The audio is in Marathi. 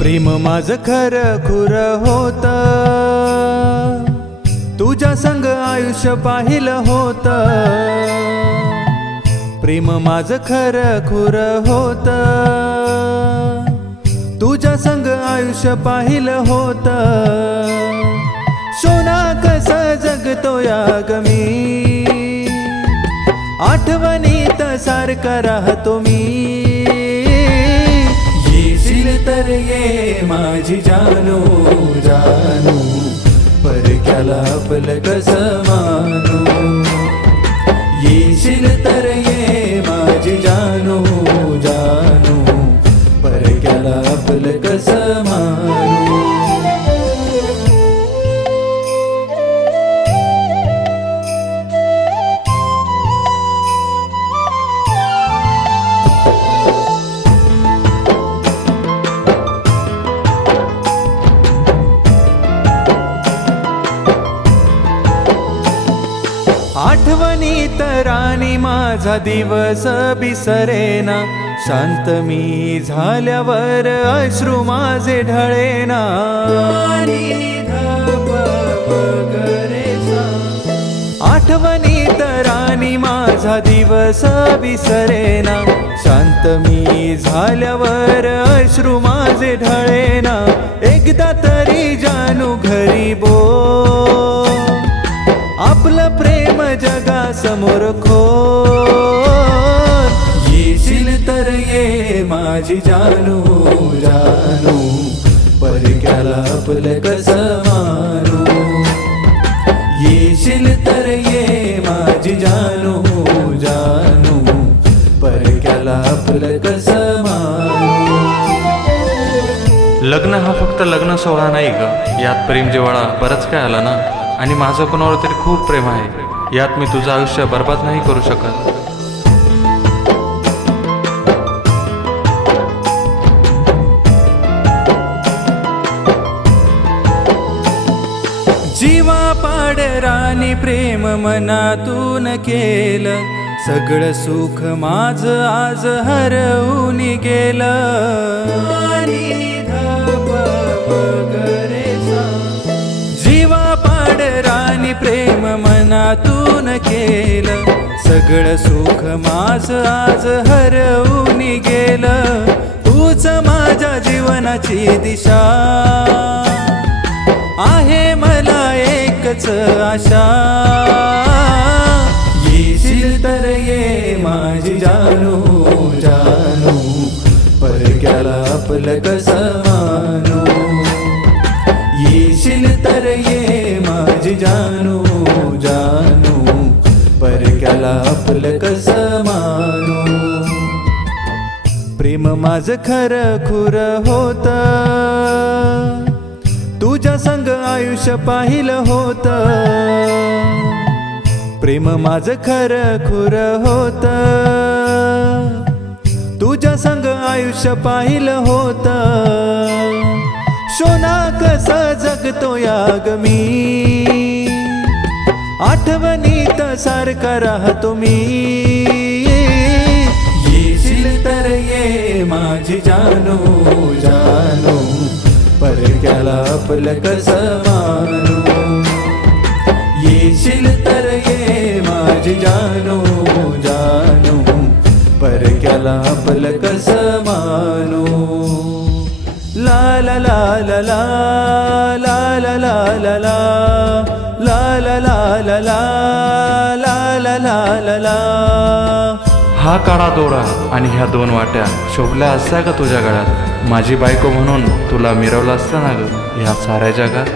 प्रेम माझ खर खुर होत. तुझ्या संग आयुष्य पाहिलं होतं. प्रेम माझ खर खुर होत. तुझ्या संग आयुष्य पाहिलं होत. सोना कस जगतो या गमी आठवणीत सारखा राहतो मी. येशील तर ये माझी जानू जानू. परक्याला आपलं कसं मानू? येशील तर ये कसं आठवणी राणी माझा दिवस बिसरेना. शांत मी झाल्यावर अश्रू माझे ढळेना. आठवणी राणी माझा दिवस बिसरेना. शांत मी झाल्यावर अश्रू माझे ढळेना. एकदा तरी जानू घरी बो आपलं प्रेम जगासमोर खो येशील तर ये माझी जानू जानू. परक्याला आपलं कसं मानू? येशील तर ये माझी जानू जानू. परक्याला आपलं कसं मानू? लग्न हा फक्त लग्न सोहळा नाही ग. यात प्रेम जिवाळा बरंच काय आला ना? आणि माझं कोणावर तरी खूप प्रेम आहे. यात मी तुझं आयुष्य बर्बाद नाही करू शकत. जीवा पाडरानी प्रेम मनातून केलं. सगळं सुख माझ आज हरवून गेलं. सगळं सुख माझ आज हरवून गेलं. तूच माझ्या जीवनाची दिशा. आहे मला एकच आशा. येशील तर ये माझी जानू जानू. परक्याला आपलं कसं मानू? येशील तर ये माझी जानू जानू. कस मानू प्रेम माझ खर खुर होत. तुझ्या संग आयुष्य पाहिलं होत. प्रेम माझ खर खुर होत. तुझ्या संग आयुष्य पाहिलं होत. सोना कस जगतो याग मी? आठवणी सारखा राहा तुम्ही येशील तर ये माझी जानू जानू परक्याला आपलं कसं मानू येशील तर ये माझी जानू जानू परक्याला आपलं कसं मानू ला ला ला ला ला ला ला ला ला ला ला ला ला ला ला ला ला हा काळा दोरा आणि ह्या दोन वाट्या शोभल्या असत्या का तुझ्या गळ्यात? माझी बायको म्हणून तुला मिरवलं असतं ना ग? ह्या साऱ्या जगात?